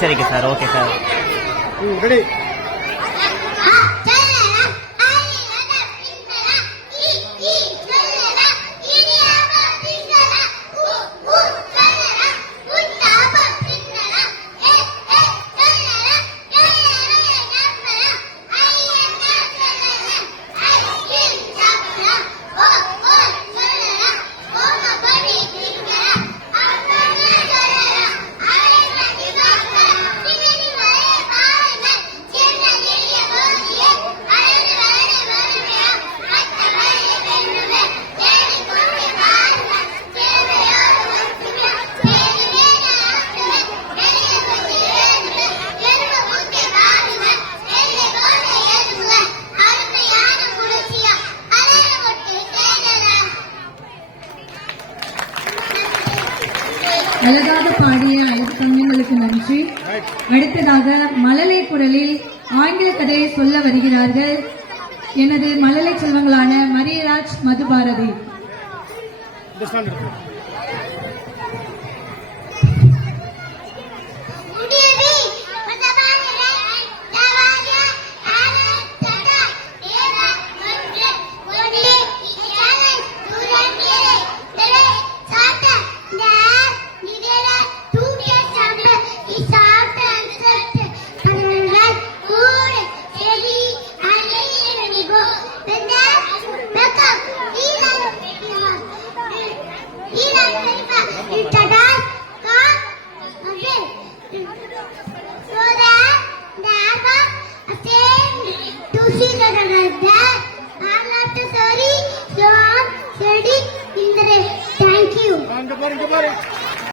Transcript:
சரிங்க sir. Okay sir. Ready. அழகாக பாடிய 5 தங்கங்களுக்கு நன்றி. அடுத்ததாக மழலை குரலில் ஆங்கில கதையை சொல்ல வருகிறார்கள் எனது மழலை செல்வங்களான மரியராஜ், மதுபாரதி. Thank you.